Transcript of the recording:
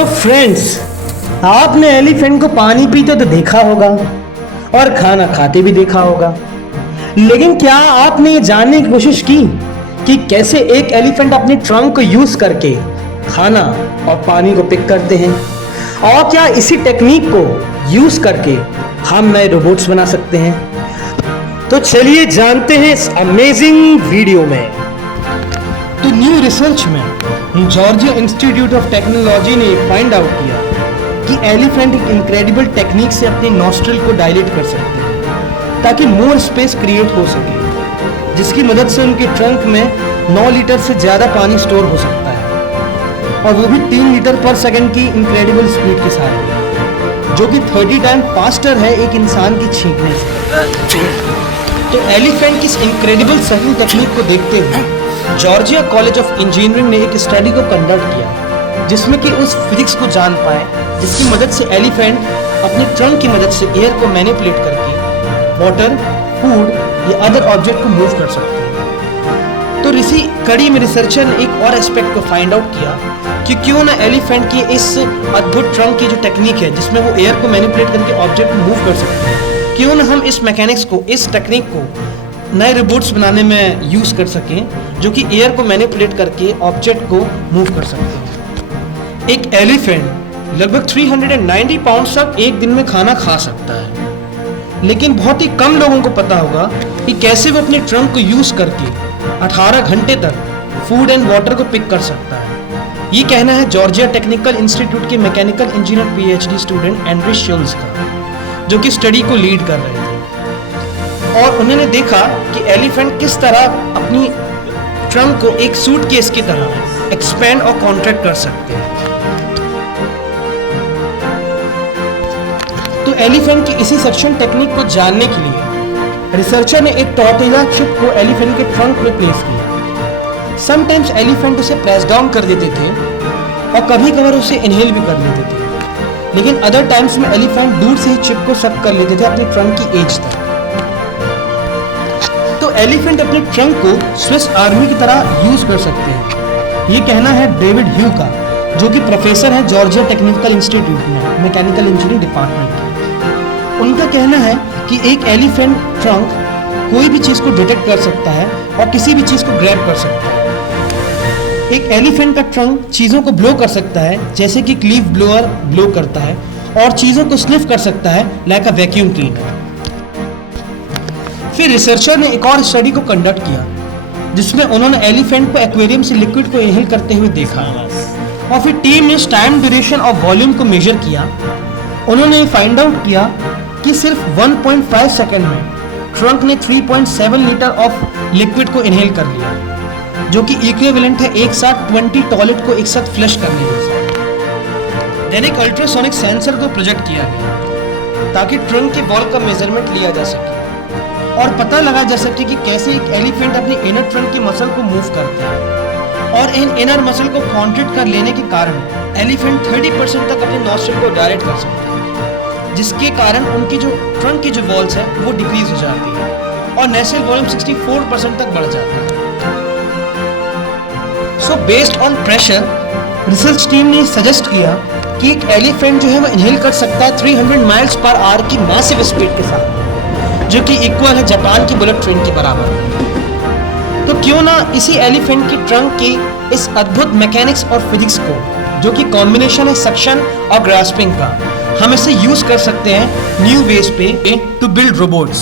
तो फ्रेंड्स, आपने एलिफेंट को पानी पीते तो देखा होगा और खाना खाते भी देखा होगा, लेकिन क्या आपने ये जानने की कोशिश की कि कैसे एक एलिफेंट अपने ट्रंक को यूज करके खाना और पानी को पिक करते हैं, और क्या इसी टेक्निक को यूज करके हम नए रोबोट्स बना सकते हैं? तो चलिए जानते हैं इस अमेजिंग वीडियो में। तो न्यू रिसर्च में जॉर्जिया इंस्टीट्यूट ऑफ टेक्नोलॉजी ने फाइंड आउट किया कि एलिफेंट एक इनक्रेडिबल टेक्निक से अपने नॉस्ट्रिल को डायलेट कर सकते हैं ताकि मोर स्पेस क्रिएट हो सके, जिसकी मदद से उनके ट्रंक में 9 लीटर से ज़्यादा पानी स्टोर हो सकता है, और वो भी 3 लीटर पर सेकंड की इनक्रेडिबल स्पीड के साथ, जो कि 30 टाइम फास्टर है एक इंसान की छींकने से। तो एलिफेंट की इस इनक्रेडिबल सकिंग टेक्निक को देखते हुए जॉर्जिया कॉलेज ऑफ इंजीनियरिंग ने एक स्टडी को कंडक्ट किया, जिसमें कि उस फिजिक्स को जान पाए जिसकी मदद से एलिफेंट अपने ट्रंक की मदद से एयर को मैनिपुलेट करके वाटर, फूड या अदर ऑब्जेक्ट को मूव कर सकते हैं। तो इसी कड़ी में रिसर्चर ने एक और एस्पेक्ट को फाइंड आउट किया कि क्यों ना एलिफेंट की इस अद्भुत ट्रंक की जो टेक्निक है जिसमें वो एयर को मैनिपुलेट करके ऑब्जेक्ट को मूव कर सकते हैं, क्यों ना हम इस मैकेनिक्स को, इस टेक्निक को नए रोबोट्स बनाने में यूज कर सकें जो कि एयर को मैनिपुलेट करके ऑब्जेक्ट को मूव कर सकते हैं। एक एलिफेंट लगभग 390 पाउंड तक एक दिन में खाना खा सकता है, लेकिन बहुत ही कम लोगों को पता होगा कि कैसे वो अपने ट्रंक को यूज करके 18 घंटे तक फूड एंड वाटर को पिक कर सकता है। ये कहना है जॉर्जिया टेक्निकल इंस्टीट्यूट के mechanical engineer PhD student Andre Schulze का, जो कि स्टडी को लीड कर रहे थे, और उन्होंने देखा कि एलिफेंट किस तरह अपनी ट्रंक को एक सूटकेस की तरह एक्सपेंड और कॉन्ट्रैक्ट कर सकते हैं। तो एलिफेंट की इसी सक्शन टेक्निक को जानने के लिए रिसर्चर ने एक टॉर्टिला चिप को एलिफेंट के ट्रंक में प्लेस किया। समटाइम्स एलिफेंट उसे प्रेस डाउन कर देते थे और कभी कभार उसे इनहेल भी कर लेते थे, लेकिन अदर टाइम्स में एलिफेंट दूर से ही चिप को सक कर लेते थे अपने ट्रंक की एज तक। तो एलिफेंट अपने ट्रंक को स्विस आर्मी की तरह यूज कर सकते हैं, ये कहना है डेविड ह्यू का, जो कि प्रोफेसर है जॉर्जिया टेक्निकल इंस्टीट्यूट में मैकेनिकल इंजीनियरिंग डिपार्टमेंट। उनका कहना है कि एक एलिफेंट ट्रंक कोई भी चीज को डिटेक्ट कर सकता है और किसी भी चीज को ग्रैब कर सकता है। एक एलिफेंट का ट्रंक चीजों को ब्लो कर सकता है, जैसे कि लीफ ब्लोअर ब्लो करता है, और चीजों को स्निफ कर सकता है लाइक अ वैक्यूम क्लीनर। फिर रिसर्चर ने एक और स्टडी को कंडक्ट किया, जिसमें उन्होंने एलिफेंट को एक्वेरियम से लिक्विड को इनहेल करते हुए देखा, और फिर टीम ने टाइम ड्यूरेशन और वॉल्यूम को मेजर किया। उन्होंने फाइंड आउट किया कि सिर्फ 1.5 सेकंड में ट्रंक ने 3.7 लीटर ऑफ लिक्विड को इनहेल कर लिया, जो कि इक्विवेलेंट है एक साथ 20 टॉयलेट को एक साथ फ्लश करने जैसा। देन एक अल्ट्रासोनिक सेंसर को प्रोजेक्ट किया गया ताकि ट्रंक के वॉल का मेजरमेंट लिया जा सके और पता लगा जा सके कि कैसे एक एलिफेंट अपनी इनर ट्रंक की मसल को मूव करता है, और इन इनर मसल को कॉन्ट्रैक्ट कर लेने के कारण एलिफेंट 30% तक अपने नॉस्ट्रिल को डायरेक्ट कर सकते हैं, जिसके कारण उनकी जो ट्रंक की जो वॉल्स है वो डिक्रीज हो जाती है और नेसल वॉल्यूम 64% तक बढ़ जाता है। So based on pressure, research team ने सजेस्ट किया कि एक एलिफेंट जो है वो इनहेल कर सकता है 300 माइल्स पर आवर की मैसिव स्पीड के साथ, जो कि इक्वल है जापान की बुलेट ट्रेन के बराबर। तो क्यों ना इसी एलिफेंट की ट्रंक की इस अद्भुत मैकेनिक्स और फिजिक्स को, जो कि कॉम्बिनेशन है सक्शन और ग्रास्पिंग का, हम इसे यूज कर सकते हैं न्यू वेज पे टू बिल्ड रोबोट्स।